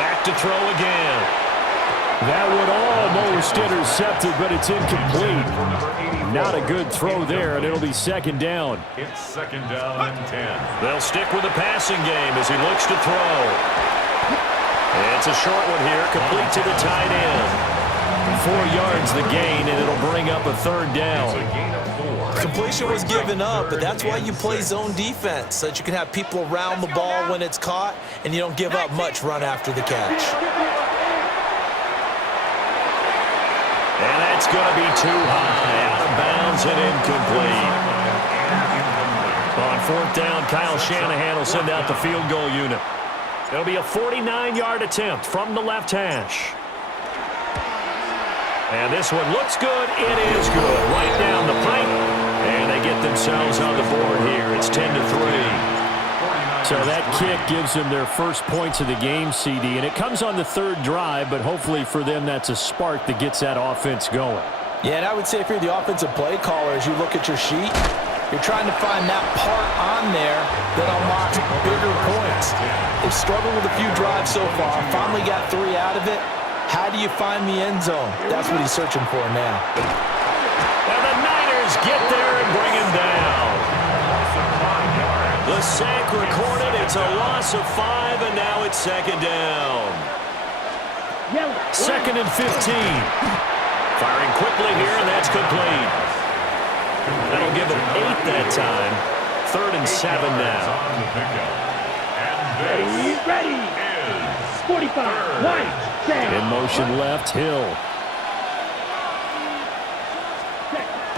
Back to throw again. That one almost intercepted, but it's incomplete. Not a good throw there, and it'll be second down. It's second down and 10. They'll stick with the passing game as he looks to throw. It's a short one here, complete to the tight end. 4 yards the gain, and it'll bring up a third down. Completion was given up, but that's why you play zone defense, so that you can have people around the ball when it's caught, and you don't give up much run after the catch. And that's going to be too high, out of bounds and incomplete. On fourth down, Kyle Shanahan will send out the field goal unit. It'll be a 49-yard attempt from the left hash. And this one looks good. It is good. Right down the pipe. And they get themselves on the board here. It's 10-3. So that kick gives them their first points of the game, CD. And it comes on the third drive, but hopefully for them that's a spark that gets that offense going. Yeah, and I would say if you're the offensive play caller, as you look at your sheet, you're trying to find that part on there that unlocks bigger points. They've struggled with a few drives so far. Finally got 3 out of it. How do you find the end zone? That's what he's searching for now. And the Niners get there and bring him down. The sack recorded. It's a loss of 5, and now it's second down. Second and 15. Firing quickly here, and that's complete. That'll give him 8 that time. Third and 7 now. Ready. 45. White. In motion left, Hill.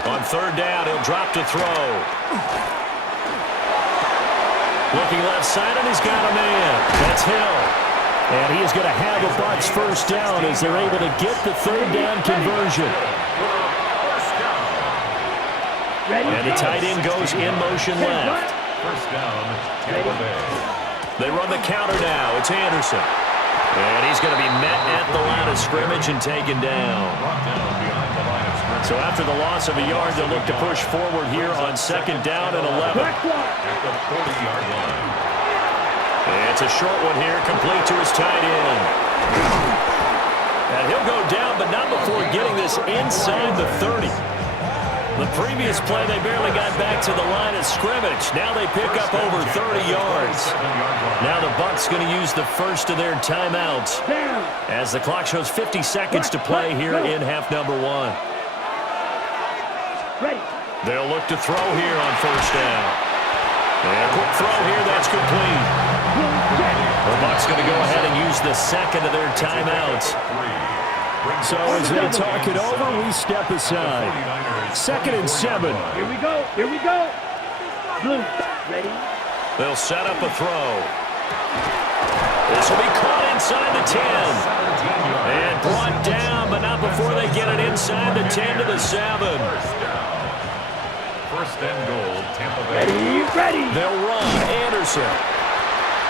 On third down, he'll drop to throw. Looking left side, and he's got a man. That's Hill. And he is going to have a Bucks first down as they're able to get the third down conversion. And the tight end goes in motion left. First down, Tampa Bay. They run the counter now. It's Anderson. And he's going to be met at the line of scrimmage and taken down. So after the loss of a yard, they'll look to push forward here on second down and 11. At the 40-yard line. It's a short one here, complete to his tight end. And he'll go down, but not before getting this inside the 30. The previous play, they barely got back to the line of scrimmage. Now they pick up over 30 yards. Now the Bucks going to use the first of their timeouts as the clock shows 50 seconds to play here in half number 1. They'll look to throw here on first down. And a quick throw here, that's complete. The Bucks going to go ahead and use the second of their timeouts. So as they talk it over, we step aside. Second and 7. Here we go. Blue. Ready. They'll set up a throw. This will be caught inside the 10. And brought down, but not before they get it inside the 10 to the 7. First and goal, Tampa Bay. Ready. They'll run Anderson.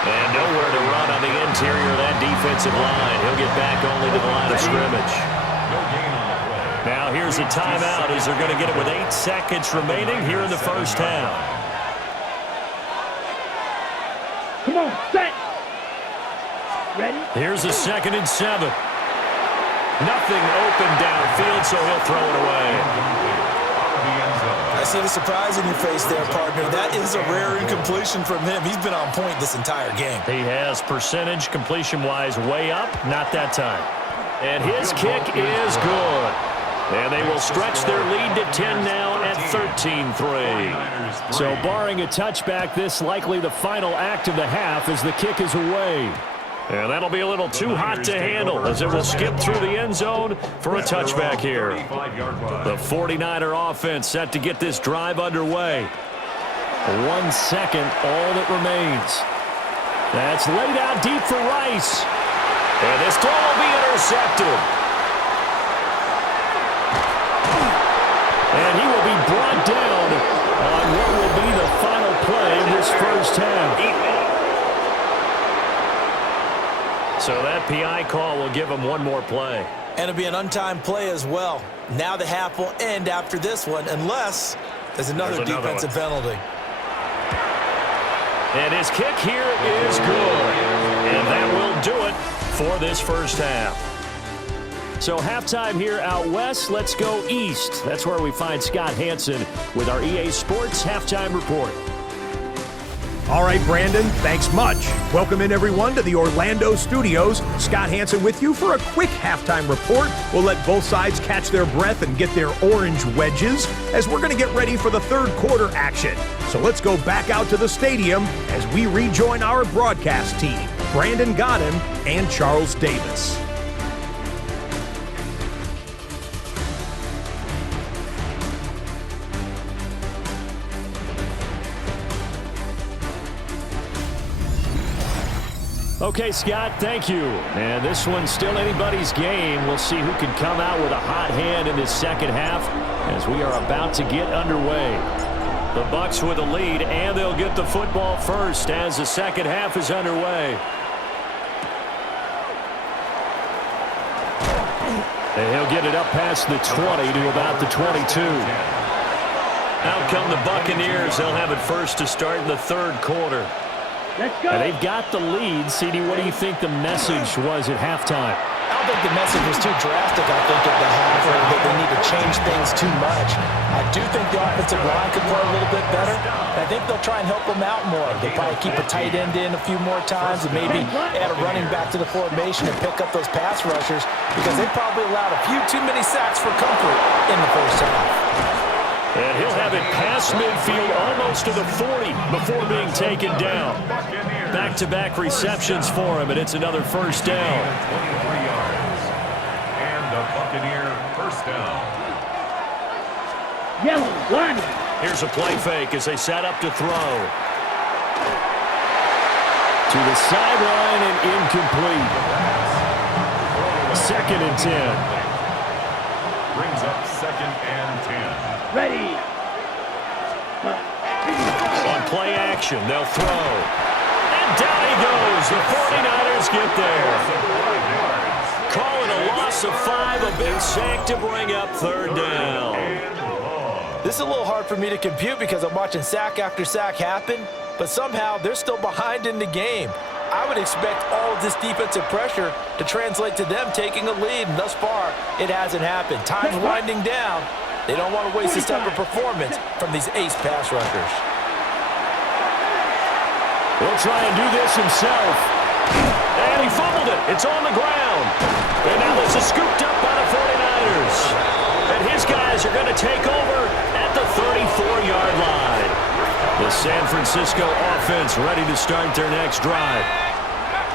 And nowhere to run on the interior of that defensive line. He'll get back only to the line of scrimmage. No gain on the play. Now here's a timeout as they're going to get it with 8 seconds remaining here in the first half. Come on, set. Ready. Here's a second and 7. Nothing open downfield, so he'll throw it away. I see the surprise in your face there, partner. That is a rare incompletion from him. He's been on point this entire game. He has percentage completion-wise way up, not that time. And his kick is good. And they will stretch their lead to 10 now at 13-3. So barring a touchback, this likely the final act of the half as the kick is away. And that'll be a little too hot to handle as it will skip through the end zone for a touchback here. The 49er offense set to get this drive underway. 1 second, all that remains. That's laid out deep for Rice. And this throw will be intercepted. And he will be brought down on what will be the final play of this first half. So that PI call will give him one more play. And it'll be an untimed play as well. Now the half will end after this one, unless there's another defensive penalty. And his kick here is good. And that will do it for this first half. So halftime here out west. Let's go east. That's where we find Scott Hansen with our EA Sports Halftime Report. All right, Brandon, thanks much. Welcome in, everyone, to the Orlando studios. Scott Hansen with you for a quick halftime report. We'll let both sides catch their breath and get their orange wedges as we're going to get ready for the third quarter action. So let's go back out to the stadium as we rejoin our broadcast team, Brandon Godden and Charles Davis. Okay, Scott, thank you. And this one's still anybody's game. We'll see who can come out with a hot hand in this second half as we are about to get underway. The Bucks with a lead, and they'll get the football first as the second half is underway. And he'll get it up past the 20 to about the 22. Out come the Buccaneers. They'll have it first to start in the third quarter. Let's go. And they've got the lead. CD, what do you think the message was at halftime? I don't think the message was too drastic, I think, at the half, or that they need to change things too much. I do think the offensive line could play a little bit better. And I think they'll try and help them out more. They'll probably keep a tight end in a few more times and maybe add a running back to the formation and pick up those pass rushers because they probably allowed a few too many sacks for comfort in the first half. And he'll have it past midfield almost to the 40 before being taken down. Back-to-back receptions for him, and it's another first down. 23 yards. And the Buccaneer first down. Yellow, line. Here's a play fake as they set up to throw. To the sideline and incomplete. 2nd and 10. Brings up 2nd and 10. Ready. On play action, they'll throw. And down he goes. The 49ers get there. Calling a loss of 5, a big sack to bring up third down. This is a little hard for me to compute because I'm watching sack after sack happen, but somehow they're still behind in the game. I would expect all of this defensive pressure to translate to them taking a lead, and thus far, it hasn't happened. Time's winding down. They don't want to waste this type of performance from these ace pass rushers. He'll try and do this himself. And he fumbled it. It's on the ground. And now this is scooped up by the 49ers. And his guys are going to take over at the 34-yard line. The San Francisco offense ready to start their next drive.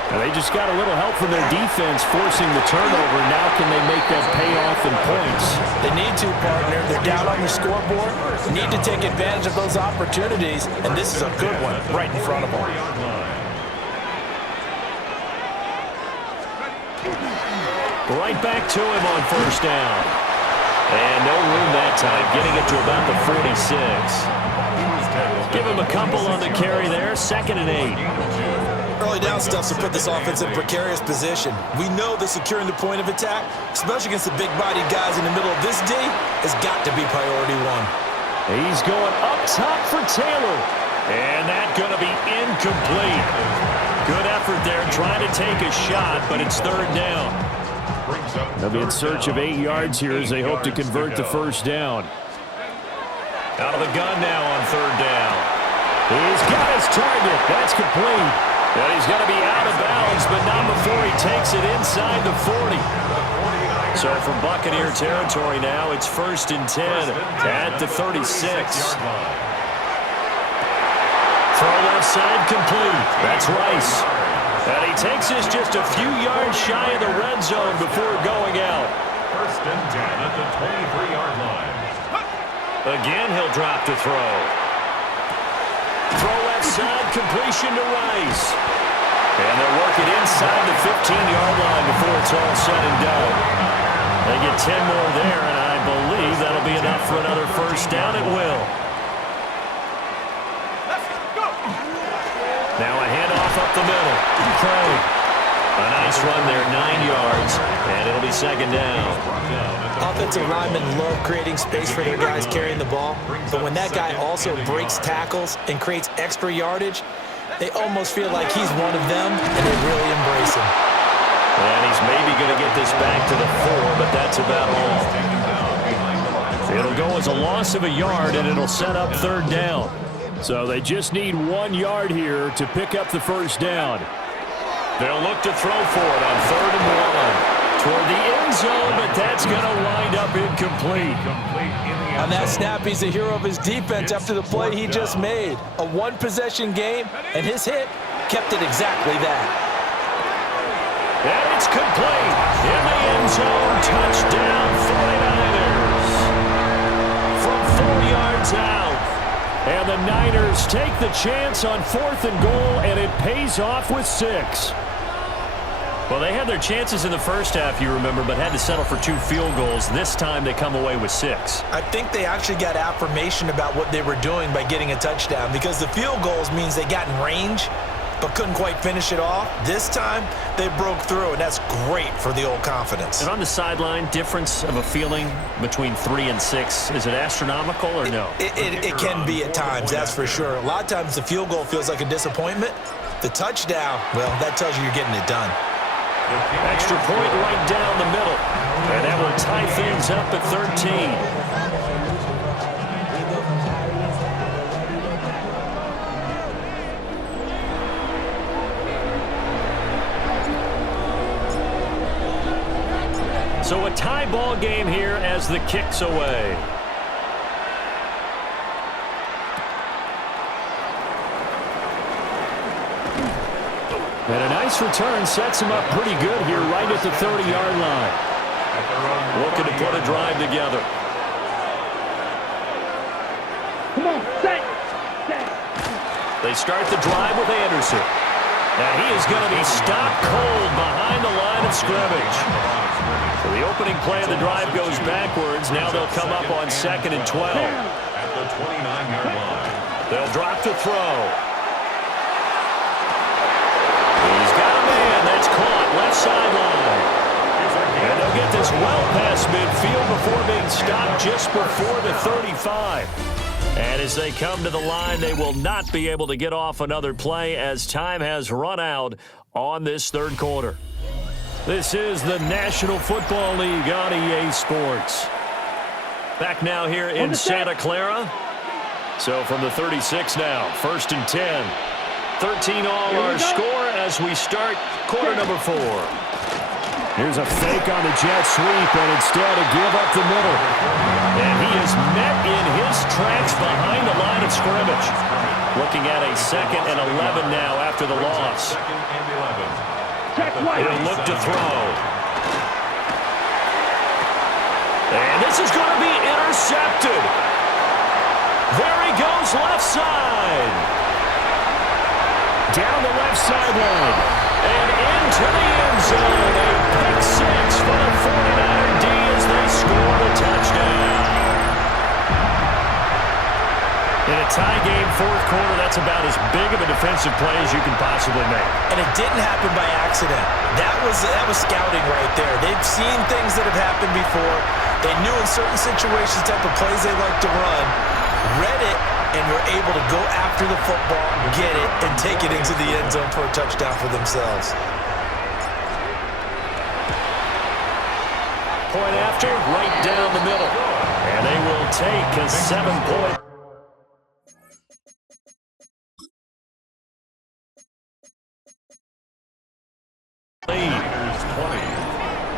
And they just got a little help from their defense forcing the turnover. Now can they make that pay off in points? They need to, partner. They're down on the scoreboard. Need to take advantage of those opportunities, and this is a good one right in front of them. Right back to him on first down. And no room that time, getting it to about the 46. Give him a couple on the carry there, 2nd and 8. Early down stuff to put this offense in a precarious position. We know that securing the point of attack, especially against the big-bodied guys in the middle of this D, has got to be priority one. He's going up top for Taylor. And that's going to be incomplete. Good effort there trying to take a shot, but it's third down. They'll be in search of 8 yards here as they hope to convert the first down. Out of the gun now on third down. He's got his target. That's complete. And he's going to be out of bounds, but not before he takes it inside the 40. So from Buccaneer territory now, it's 1st and 10 at the 36. Throw left side complete. That's Rice. And he takes this just a few yards shy of the red zone before going out. 1st and 10 at the 23-yard line. Again, he'll drop to throw. Throw left side, completion to Rice. And they're working inside the 15-yard line before it's all said and done. They get 10 more there, and I believe that'll be enough for another first down. It will. Now a handoff up the middle. Craig. A nice run there, 9 yards, and it'll be 2nd down. Offensive linemen love creating space for their guys carrying the ball, but when that guy also breaks tackles and creates extra yardage, they almost feel like he's one of them, and they really embrace him. is maybe going to get this back to the 4, but that's about all. It'll go as a loss of a yard, and it'll set up third down. So they just need 1 yard here to pick up the first down. They'll look to throw for it on 3rd and 1. Toward the end zone, but that's going to wind up incomplete. On that snap, he's a hero of his defense after the play he just made. A one-possession game, and his hit kept it exactly that. And it's complete. In the end zone, touchdown 49ers. From 4 yards out. And the Niners take the chance on 4th and goal, and it pays off with 6. Well, they had their chances in the first half, you remember, but had to settle for 2 field goals. This time they come away with 6. I think they actually got affirmation about what they were doing by getting a touchdown, because the field goals means they got in range but couldn't quite finish it off. This time, they broke through, and that's great for the old confidence. And on the sideline, difference of a feeling between 3 and 6, is it astronomical or no? It can be at times, that's for sure. A lot of times the field goal feels like a disappointment. The touchdown, well, that tells you you're getting it done. Extra point right down the middle. And that will tie things up at 13. So a tie ball game here as the kick's away. And a nice return sets him up pretty good here right at the 30-yard line. Looking to put a drive together. Come on, set. They start the drive with Anderson. And he is going to be stopped cold behind the line of scrimmage. So the opening play of the drive goes backwards. Now they'll come up on 2nd and 12. At the 29-yard line. They'll drop to throw. He's got a man that's caught left sideline. And they'll get this well past midfield before being stopped just before the 35. And as they come to the line, they will not be able to get off another play as time has run out on this third quarter. This is the National Football League on EA Sports. Back now here in Santa Clara. So from the 36 now, 1st and 10. 13 all our score as we start quarter number 4. Here's a fake on the jet sweep, and instead a give up the middle. And he is met in his tracks behind the line of scrimmage. Looking at a 2nd and 11 now after the loss. 2nd and 11. He'll look to throw. And this is going to be intercepted. There he goes left side. Down the left sideline. And into the end zone. A pick 6 for the 49er D as they score the touchdown. In a tie game, 4th quarter, that's about as big of a defensive play as you can possibly make. And it didn't happen by accident. That was scouting right there. They've seen things that have happened before. They knew in certain situations type of plays they like to run, read it, and were able to go after the football, get it, and take it into the end zone for a touchdown for themselves. Point after, right down the middle. And they will take a 7-point. Niners 20.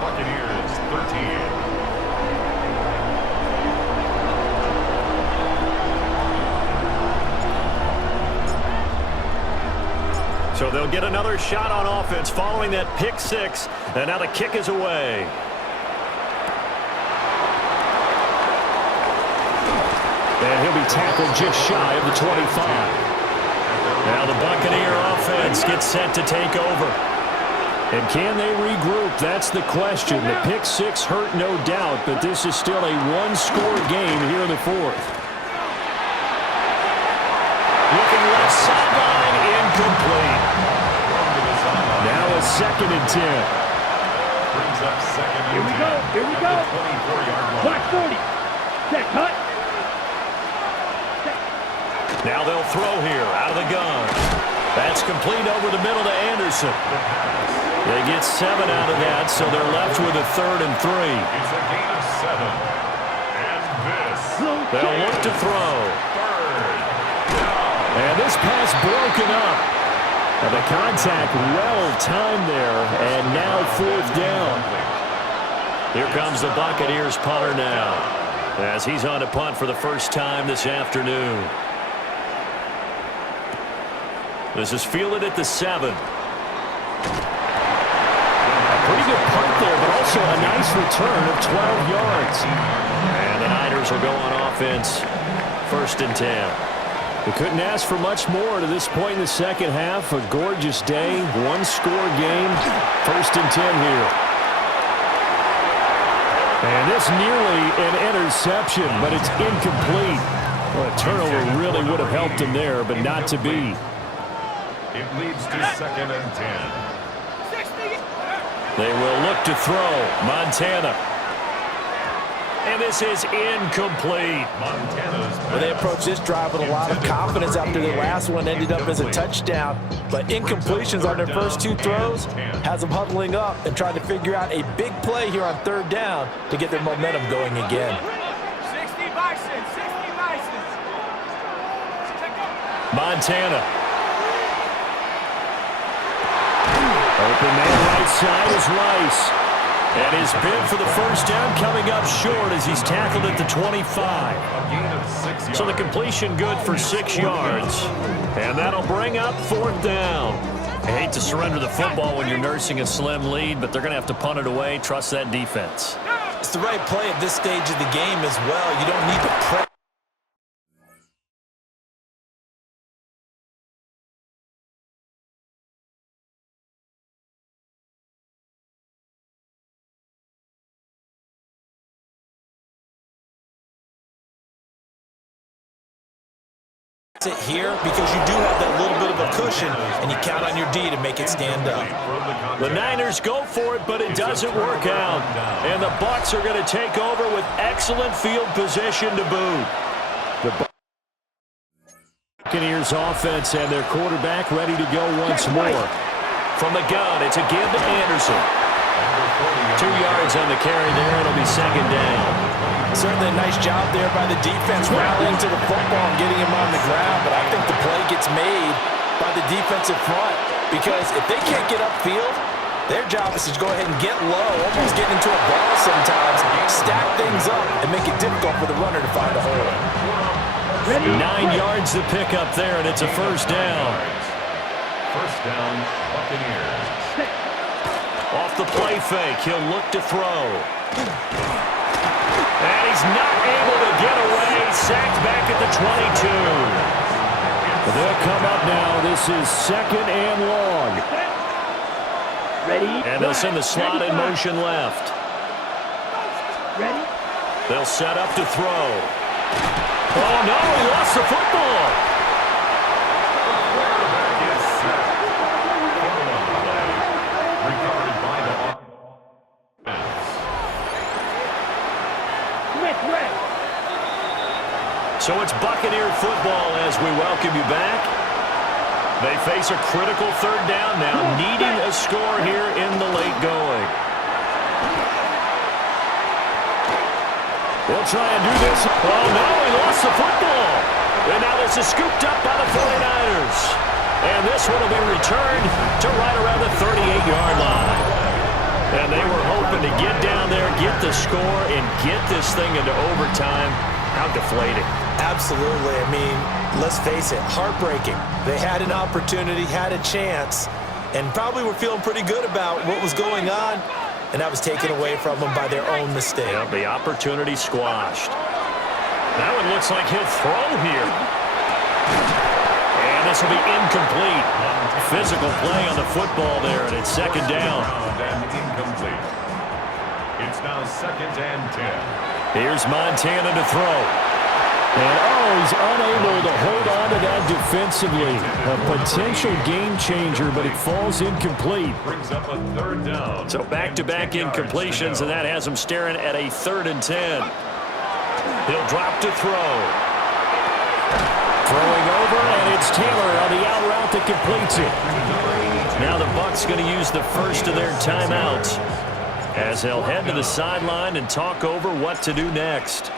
Buccaneers 13. So they'll get another shot on offense following that pick 6. And now the kick is away. And he'll be tackled just shy of the 25. Now the Buccaneer offense gets set to take over. And can they regroup? That's the question. The pick 6 hurt, no doubt, but this is still a one-score game here in the 4th. Looking left sideline, incomplete. Now a 2nd and 10. Brings up 2nd and 10. Here we go. Here we go. 24-yard line. Black 40. Set, cut. Now they'll throw here out of the gun. That's complete over the middle to Anderson. They get 7 out of that, so they're left with a 3rd and 3. It's a gain of 7. And this. They'll look to throw. And this pass broken up. And the contact well-timed there, and now 4th down. Here comes the Buccaneers punter now, as he's on to punt for the first time this afternoon. This is fielded at the 7. Pretty good punt there, but also a nice return of 12 yards. And the Niners will go on offense, 1st and 10. We couldn't ask for much more to this point in the second half. A gorgeous day, 1-score game, 1st and 10 here. And this nearly an interception, but it's incomplete. Well, a turnover really would have helped him there, but not to be. It leads to 2nd and 10. They will look to throw. Montana. And this is incomplete. Well, they approached this drive with a lot of confidence after the last one ended up as a touchdown. But incompletions on their first 2 throws has them huddling up and trying to figure out a big play here on 3rd down to get their momentum going again. 60 Bison, 60 Bison. Montana. Open man right side is Rice. And his bid for the first down coming up short as he's tackled at the 25. So the completion good for 6 yards. And that'll bring up 4th down. I hate to surrender the football when you're nursing a slim lead, but they're going to have to punt it away. Trust that defense. It's the right play at this stage of the game as well. You don't need to press. It here because you do have that little bit of a cushion and you count on your D to make it stand up. The Niners go for it, but it doesn't work out. And the Bucks are going to take over with excellent field position to boot. The Buccaneers offense and their quarterback ready to go once more. From the gun, it's a give to Anderson. 2 yards on the carry there. It'll be 2nd down. Certainly a nice job there by the defense rallying to the football and getting him on the ground, but I think the play gets made by the defensive front because if they can't get upfield, their job is to go ahead and get low, almost get into a ball sometimes, stack things up, and make it difficult for the runner to find a hole. 9 yards to pick up there, and it's a 1st down. 1st down, Buccaneers. Off the play fake, he'll look to throw. And he's not able to get away. Sacked back at the 22. They'll come up now. This is 2nd and long. Ready? And they'll send the slot in motion left. Ready? They'll set up to throw. Oh, no, he lost the football. So it's Buccaneer football as we welcome you back. They face a critical 3rd down now, needing a score here in the late going. They'll try and do this. Oh, no, he lost the football. And now this is scooped up by the 49ers. And this one will be returned to right around the 38-yard line. And they were hoping to get down there, get the score, and get this thing into overtime. How deflating. Absolutely. I mean, let's face it, heartbreaking. They had an opportunity, had a chance, and probably were feeling pretty good about what was going on, and that was taken away from them by their own mistake. Yeah, the opportunity squashed. That one looks like he'll throw here. And this will be incomplete. Physical play on the football there, and it's 2nd down. And incomplete. It's now 2nd and 10. Here's Montana to throw. And, he's unable to hold on to that defensively. A potential game changer, but it falls incomplete. Brings up a 3rd down. So back-to-back incompletions, and that has him staring at a 3rd and 10. He'll drop to throw. Throwing over over, and it's Taylor on the out route that completes it. Now the Bucks going to use the first of their timeouts as they'll head to the sideline and talk over what to do next.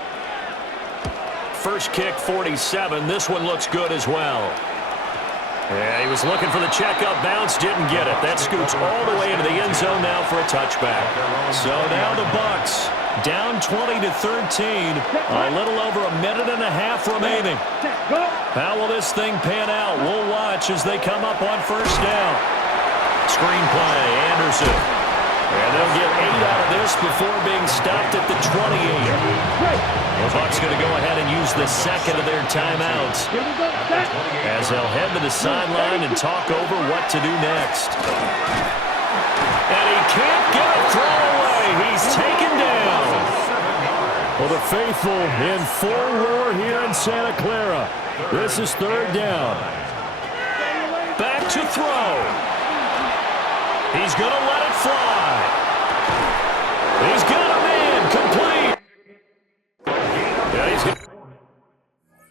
First kick, 47. This one looks good as well. Yeah, he was looking for the checkup bounce, didn't get it. That scoots all the way into the end zone now for a touchback. So now the Bucks down 20-13. A little over a minute and a half remaining. How will this thing pan out? We'll watch as they come up on first down. Screen play, Anderson. And they'll get 8 out of this before being stopped at the 28. The Bucks going to go ahead and use the second of their timeouts as they'll head to the sideline and talk over what to do next. And he can't get a throw away. He's taken down. Well, the faithful in full roar here in Santa Clara. This is third down. Back to throw. He's going to let it fly. He's got a man complete. Yeah, he's going to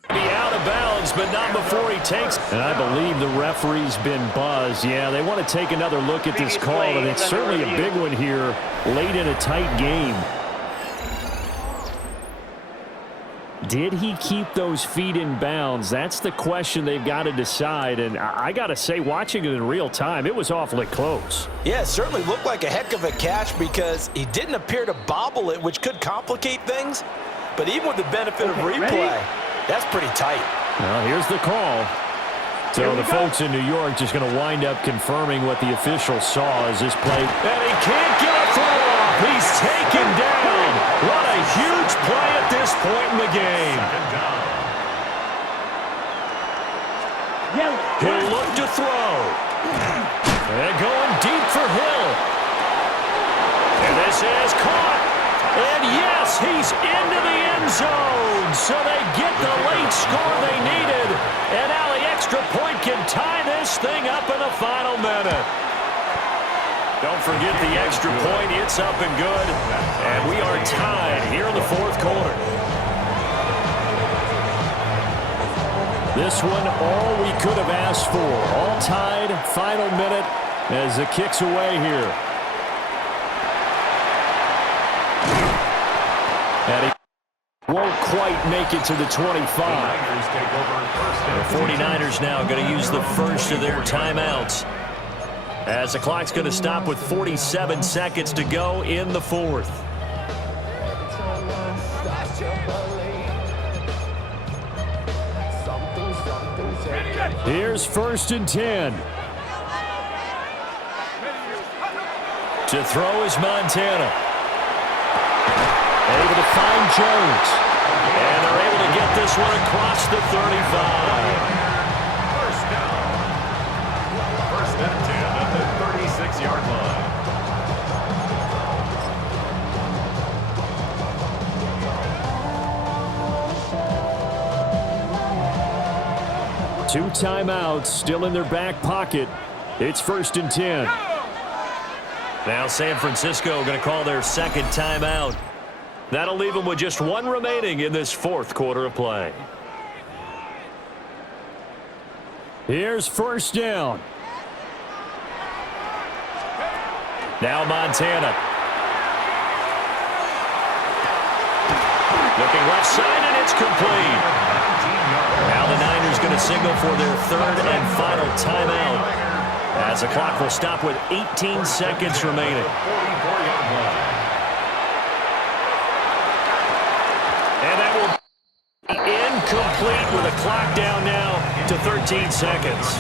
be out of bounds, but not before he takes. And I believe the referee's been buzzed. Yeah, they want to take another look at this call, and it's certainly a big one here late in a tight game. Did he keep those feet in bounds? That's the question they've got to decide. And I got to say, watching it in real time, it was awfully close. Yeah, it certainly looked like a heck of a catch because he didn't appear to bobble it, which could complicate things. But even with the benefit of replay, that's pretty tight. Well, here's the call. So the folks in New York just going to wind up confirming what the official saw as this play. And he can't get a throw off. He's taken down. What a huge play at this point in the game. He'll look to throw. And going deep for Hill. And this is caught. And yes, he's into the end zone. So they get the late score they needed. And now the extra point can tie this thing up in the final minute. Don't forget the extra point. It's up and good. And we are tied here in the fourth quarter. This one, all we could have asked for. All tied, final minute as the kick's away here. And he won't quite make it to the 25. The 49ers now going to use the first of their timeouts as the clock's going to stop with 47 seconds to go in the fourth. Here's first and 10. To throw is Montana. Able to find Jones. And they're able to get this one across the 35. First and 10 at the 36-yard line. Two timeouts still in their back pocket. It's first and 10. Now San Francisco going to call their second timeout. That'll leave them with just one remaining in this fourth quarter of play. Here's first down. Now Montana. Looking left side, and it's complete. Now the Niners going to signal for their third and final timeout as the clock will stop with 18 seconds remaining. And that will be incomplete with a clock down now to 13 seconds.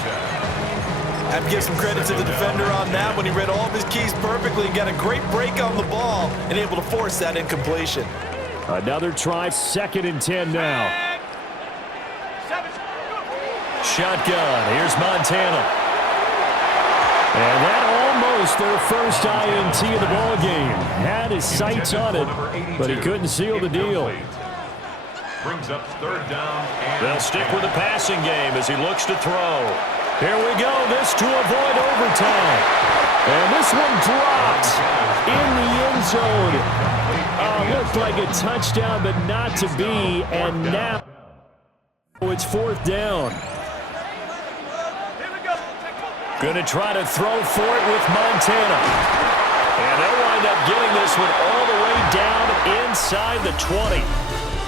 I have to give some credit to the defender on that when he read all of his keys perfectly and got a great break on the ball and able to force that incompletion. Another try, second and 10 now. Shotgun. Here's Montana. And that almost their first INT of the ball game. Had his sights on it, but he couldn't seal the deal. Brings up third down. They'll stick with the passing game as he looks to throw. Here we go. This to avoid overtime. And this one dropped in the end zone. Looked like a touchdown, but not to be. And now it's fourth down. Going to try to throw for it with Montana. And they'll wind up getting this one all the way down inside the 20.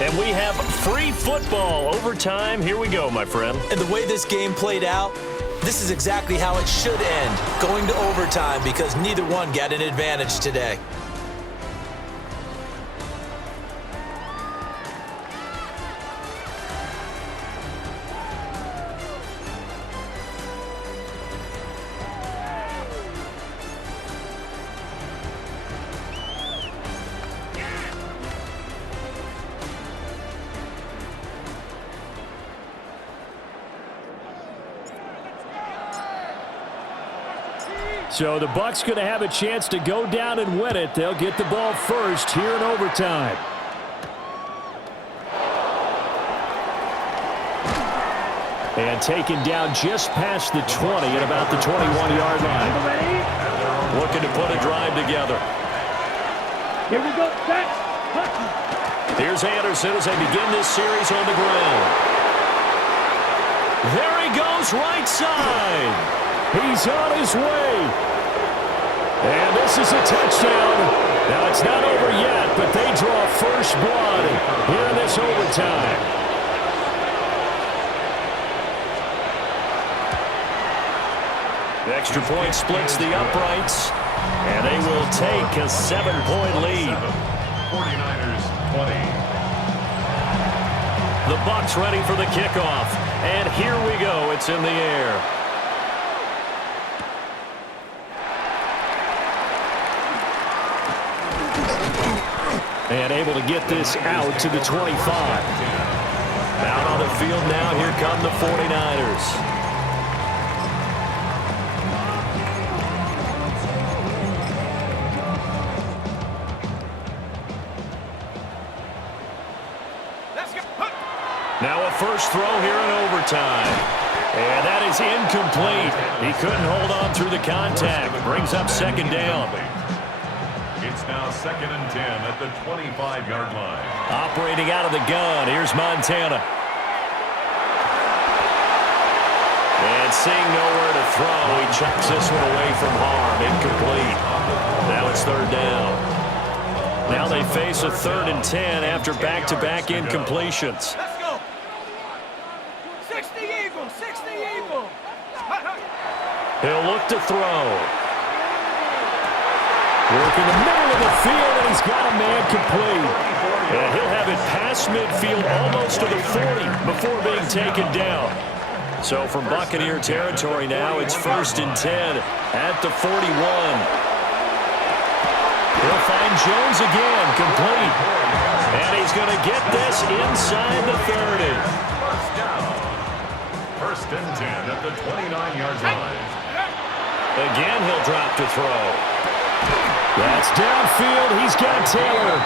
And we have free football overtime. Here we go, my friend. And the way this game played out, this is exactly how it should end, going to overtime, because neither one got an advantage today. So the Bucks going to have a chance to go down and win it. They'll get the ball first here in overtime. And taken down just past the 20 at about the 21-yard line. Looking to put a drive together. Here we go, set. Here's Anderson as they begin this series on the ground. There he goes, right side. He's on his way. And this is a touchdown. Now, it's not over yet, but they draw first blood here in this overtime. The extra point splits the uprights, and they will take a 7-point lead. 49ers 20. The Bucks ready for the kickoff, and here we go. It's in the air. And able to get this out to the 25. Out on the field now, here come the 49ers. Now a first throw here in overtime. And that is incomplete. He couldn't hold on through the contact. Brings up second down. It's now 2nd and 10 at the 25-yard line. Operating out of the gun, here's Montana. And seeing nowhere to throw, he chucks this one away from harm. Incomplete. Now it's third down. Now they face a 3rd and 10 after back-to-back incompletions. Let's go. 60 Eagle, 60 Eagle. He'll look to throw. Work in the middle of the field, and he's got a man complete. And he'll have it past midfield almost to the 40 before being taken down. So from Buccaneer territory now, it's 1st and 10 at the 41. He'll find Jones again, complete. And he's going to get this inside the 30. First down. 1st and 10 at the 29-yard line. Again, he'll drop to throw. That's downfield. He's got Taylor.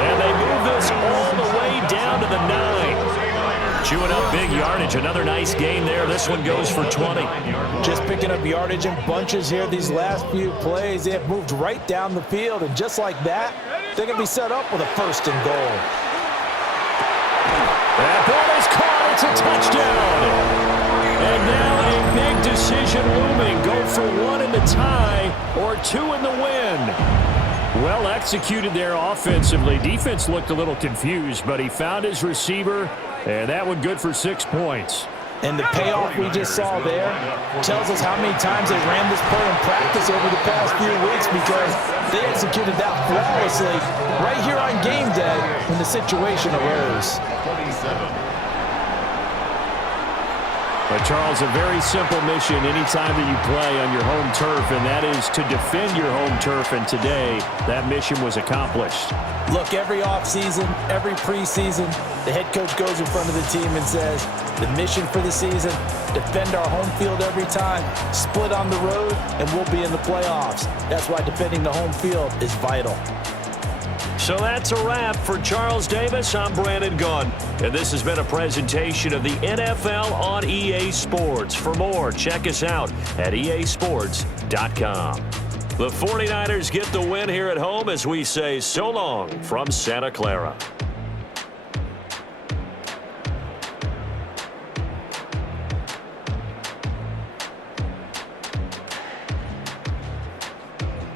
And they move this all the way down to the 9. Chewing up big yardage. Another nice gain there. This one goes for 20. Just picking up yardage in bunches here these last few plays. They have moved right down the field, and just like that, they're going to be set up with a 1st and goal. That ball is caught. It's a touchdown. And now a big decision looming. Go for 1 in the tie or 2 in the win. Well executed there offensively. Defense looked a little confused, but he found his receiver, and that one good for 6 points. And the payoff we just saw there tells us how many times they ran this play in practice over the past few weeks, because they executed that flawlessly right here on game day when the situation arose. 27. But, Charles, a very simple mission anytime that you play on your home turf, and that is to defend your home turf, and today that mission was accomplished. Look, every offseason, every preseason, the head coach goes in front of the team and says, the mission for the season, defend our home field every time, split on the road, and we'll be in the playoffs. That's why defending the home field is vital. So that's a wrap for Charles Davis. I'm Brandon Gunn, and this has been a presentation of the NFL on EA Sports. For more, check us out at easports.com. The 49ers get the win here at home as we say so long from Santa Clara.